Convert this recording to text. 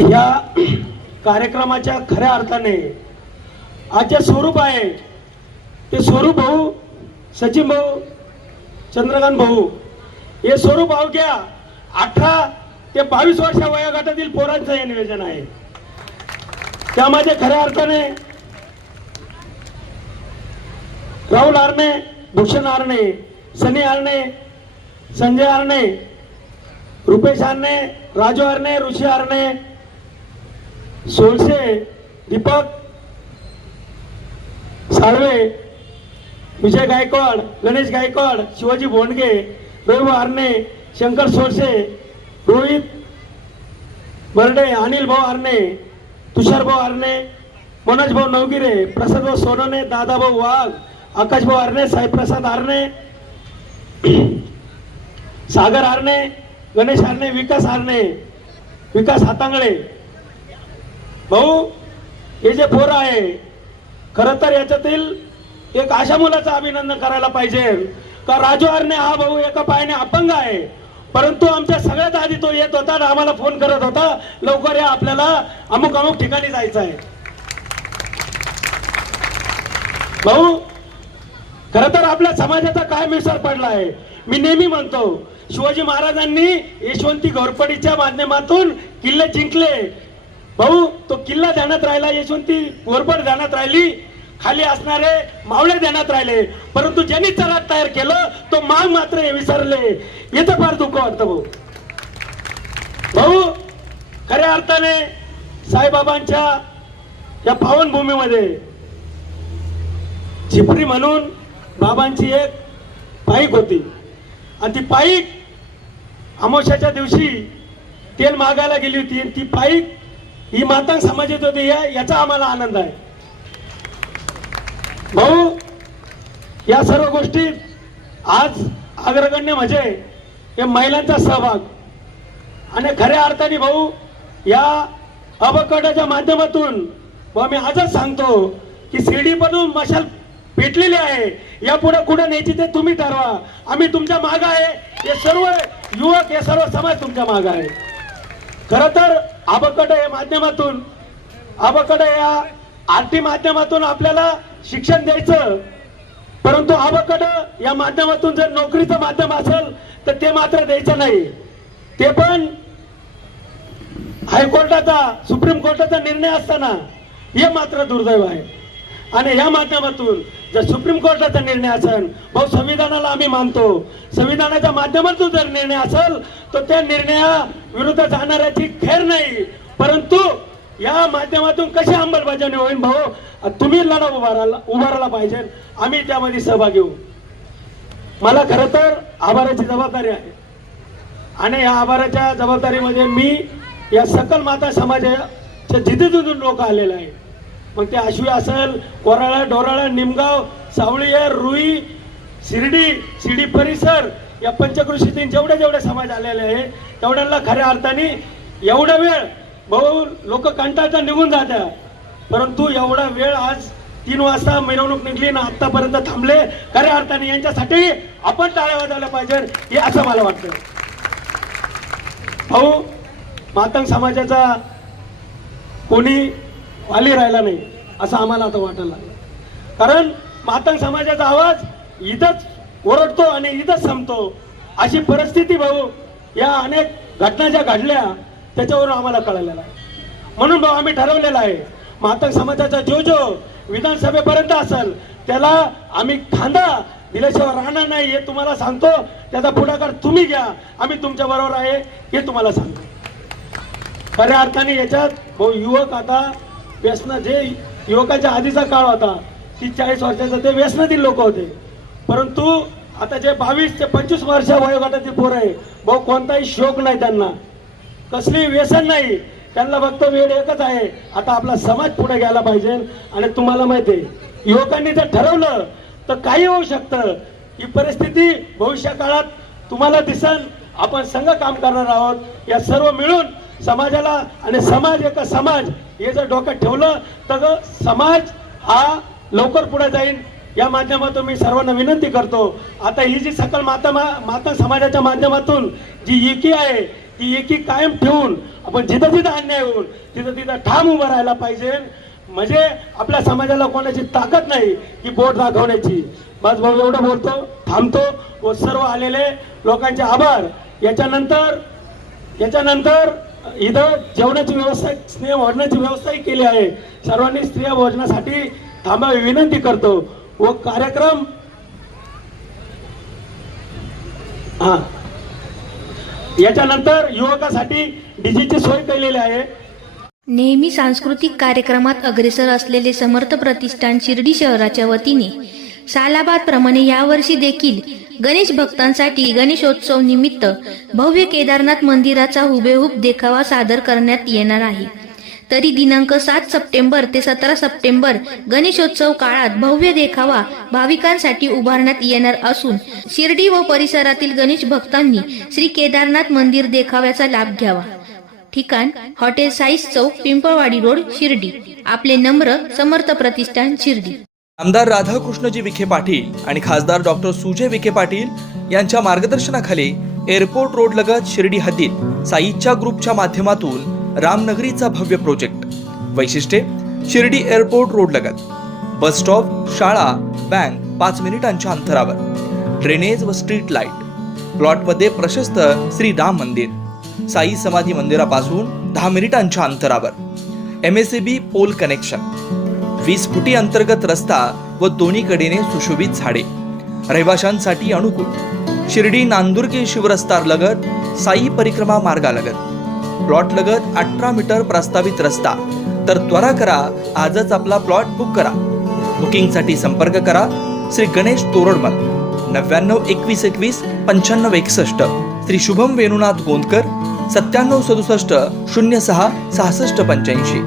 या कार्यक्रमाच्या खऱ्या अर्थाने आज जे स्वरूप आहे ते स्वरूप भाऊ, सचिन भाऊ, चंद्रकांत भाऊ हे स्वरूप अवघ्या 18 ते 22 वर्ष वयोगटातील पोरांचं हे नियोजन आहे। त्यामध्ये खऱ्या अर्थाने राहुल आरणे, भूषण आरणे, सनी आरणे, संजय आरणे, रुपेश आरणे, राजू आरणे, ऋषी आरणे, सोळसे, दीपक साळवे, विजय गायकवाड, गणेश गायकवाड, शिवाजी भोंडगे, रवी आरणे, शंकर सोळसे, रोहित बर्डे, अनिल भाऊ आरणे, तुषार भाऊ आरणे, मनोज भाऊ नवगिरे, प्रसाद भाऊ सोनवणे, दादा भाऊ वाघ, आकाश भाऊ आरणे, साईप्रसाद आरणे, सागर आरणे, गणेश आरणे, विकास आरणे, विकास हातांगळे। भाऊ हे जे पोर आहे खरं तर याच्यातील एक अशा मुलाचं अभिनंदन करायला पाहिजे का राजू आरणे हा भाऊ एका पायाने अपंग आहे, परंतु आमच्या सगळ्यात आधी तो येत होता आणि आम्हाला फोन करत होता, लवकर या आपल्याला अमुक अमुक ठिकाणी जायचं आहे। भाऊ खरं तर आपल्या समाजाचा काय मिसळ पडला आहे। मी नेहमी म्हणतो शिवाजी महाराजांनी यशवंती घोरपडीच्या माध्यमातून किल्ले जिंकले। भाऊ तो किल्ला ध्यानात राहिला, यशवंती घोरपड ध्यानात राहिली, खाली असणारे मावळे ध्यानात राहिले, परंतु ज्यांनी चराट तयार केलं तो माग मात्र हे विसरले। याचं फार दुःख वाटतं भाऊ। भाऊ खऱ्या अर्थाने साईबाबांच्या या पावनभूमीमध्ये झिपरी म्हणून बाबांची एक पाईक होती आणि ती पाईक अमावस्याच्या दिवशी तेल मागायला गेली होती। ती पाईक ही मातंग समाजात होती, याचा आम्हाला आनंद आहे। भाऊ या सर्व गोष्टीत आज अग्रगण्य म्हणजे हे महिलांचा सहभाग आणि खऱ्या अर्थाने भाऊ या अबकटाच्या माध्यमातून भाऊ मी आजच सांगतो की शिर्डी बनून मशाल पेटलेली आहे, यापुढे कुठे न्यायची ते तुम्ही ठरवा, आम्ही तुमच्या मागे आहे। हे सर्व युवक, हे सर्व समाज तुमच्या मागे आहे। खरं तर अबकट या माध्यमातून, अबकट या आरटी माध्यमातून आपल्याला शिक्षण द्यायचं, परंतु अबकट या माध्यमातून जर नोकरीचं माध्यम असेल तर ते मात्र द्यायचं नाही। ते पण हायकोर्टाचा, सुप्रीम कोर्टाचा निर्णय असताना हे मात्र दुर्दैव आहे। आणि या माध्यमातून जर सुप्रीम कोर्टाचा निर्णय असेल, भाऊ संविधानाला आम्ही मानतो, संविधानाच्या माध्यमातून जर निर्णय असेल तर त्या निर्णया विरुद्ध जाणाऱ्याची खैर नाही, परंतु या माध्यमातून कशी अंमलबजावणी होईल भाऊ तुम्ही लढा उभारायला पाहिजे, आम्ही त्यामध्ये सहभागी होऊ। मला खरं तर आभाराची जबाबदारी आहे आणि या आभाराच्या जबाबदारीमध्ये मी या सकल माता समाजाच्या जिथेजिथून लोक आलेले आहे, मग ते आश्वी असेल, कोराळा, डोराळा, निमगाव, सावळीयर, रुई, शिर्डी परिसर या पंचकृषीतील जेवढे समाज आलेले आहे तेवढ्यांना खऱ्या अर्थाने एवढा वेळ भाऊ लोक कंटाळता निघून जातात, परंतु एवढा वेळ आज 3 वाजता मिरवणूक निघली ना आतापर्यंत थांबले, खऱ्या अर्थाने यांच्यासाठी आपण टाळ्या वाजवल्या पाहिजे हे असं मला वाटतं। भाऊ मातंग समाजाचा कोणी वाली राहिला नाही असं आम्हाला आता वाटायला लागलं, कारण मातंग समाजाचा आवाज इथंच ओरडतो आणि इथंच संपतो, अशी परिस्थिती भाऊ या अनेक घटना ज्या घडल्या त्याच्यावरून आम्हाला कळलेलं आहे। म्हणून भाऊ आम्ही ठरवलेलं आहे मातंग समाजाचा जो विधानसभेपर्यंत असेल त्याला आम्ही खांदा दिल्याशिवाय राहणार नाही, हे तुम्हाला सांगतो। त्याचा पुढाकार तुम्ही घ्या, आम्ही तुमच्या बरोबर आहे हे तुम्हाला सांगतो। खऱ्या अर्थाने याच्यात भाऊ युवक आता व्यसन, जे युवकाच्या आधीचा काळ होता 30-40 वर्षाचा ते व्यसनातील लोक होते, परंतु आता जे 22 ते 25 वर्ष वयोगटातील पोरं आहे भाऊ कोणताही शोक नाही, त्यांना कसली व्यसन नाही, त्यांना फक्त वेळ एकच आहे आता आपला समाज पुढे गेला पाहिजे। आणि तुम्हाला माहिती आहे युवकांनी जर ठरवलं तर काही होऊ शकतं, ही परिस्थिती भविष्य काळात तुम्हाला दिसन, आपण संघ काम करणार आहोत। या सर्व मिळून समाजाला आणि समाज एक समाज हे जर डोक्यात ठेवलं तर समाज हा लवकर पुढे जाईल। या माध्यमातून मी सर्वांना विनंती करतो, आता ही जी सकल माता समाजाच्या माध्यमातून जी युकी आहे ती एकी कायम ठेवून आपण जिथं जिथं अन्याय होऊन तिथं तिथं ठाम उभं राहायला पाहिजे. म्हणजे आपल्या समाजाला कोणाची ताकद नाही की बोट दाखवण्याची. बस भाऊ एवढं बोलतो, थांबतो व सर्व आलेले लोकांचे आभार. याच्यानंतर इथं जेवणाची व्यवस्था, स्नेह भोजनाची व्यवस्थाही केली आहे. सर्वांनी स्त्रिया भोजनासाठी थांबावी विनंती करतो. व कार्यक्रम याच्यानंतर युवकासाठी डीजेची सोय केलेली आहे. नेहमी सांस्कृतिक कार्यक्रमात अग्रेसर असलेले समर्थ प्रतिष्ठान शिर्डी शहराच्या वतीने सालाबाद प्रमाणे यावर्षी देखील गणेश भक्तांसाठी गणेशोत्सव निमित्त भव्य केदारनाथ मंदिराचा हुबेहूब देखावा सादर करण्यात येणार आहे. तरी दिनांक 7 सप्टेंबर ते 17 सप्टेंबर गणेशोत्सव काळात भव्य देखावा भाविकांसाठी उभारण्यात येणार असून शिर्डी व परिसरातील गणेश भक्तांनी श्री केदारनाथ मंदिर देखाव्याचा लाभ घ्यावा. ठिकाण हॉटेल साईस चौक, पिंपळवाडी रोड, शिर्डी. आपले नम्र समर्थ प्रतिष्ठान शिर्डी. आमदार राधाकृष्णजी विखे पाटील आणि खासदार डॉक्टर सुजय विखे पाटील यांच्या मार्गदर्शनाखाली एअरपोर्ट रोड लगत शिर्डी हद्दीत साईच्या ग्रुपच्या माध्यमातून रामनगरीचा भव्य प्रोजेक्ट. वैशिष्ट्ये: शिर्डी एअरपोर्ट रोड लगत बस स्टॉप, शाळा, बँक 5 मिनिटांच्या अंतरावर, ड्रेनेज व स्ट्रीट लाईट. प्लॉटमध्ये प्रशस्त श्री राम मंदिर, साई समाधी मंदिरापासून 10 मिनिटांच्या अंतरावर, MSAB पोल कनेक्शन, 20 फुटी अंतर्गत रस्ता व दोन्ही कडेने सुशोभित झाडे. रहिवाशांसाठी अनुकूल. शिर्डी नांदुर्गी शिवरस्ता लगत साई परिक्रमा मार्गालगत. प्लॉट लगत 18 मीटर प्रस्तावित रस्ता. तर त्वरा करा, आजच आपला प्लॉट बुक करा. बुकिंगसाठी संपर्क करा श्री गणेश तोरडमल 99 21 21 95 61, श्री शुभम वेणुनाथ गोंदकर 97 67 06 66 85.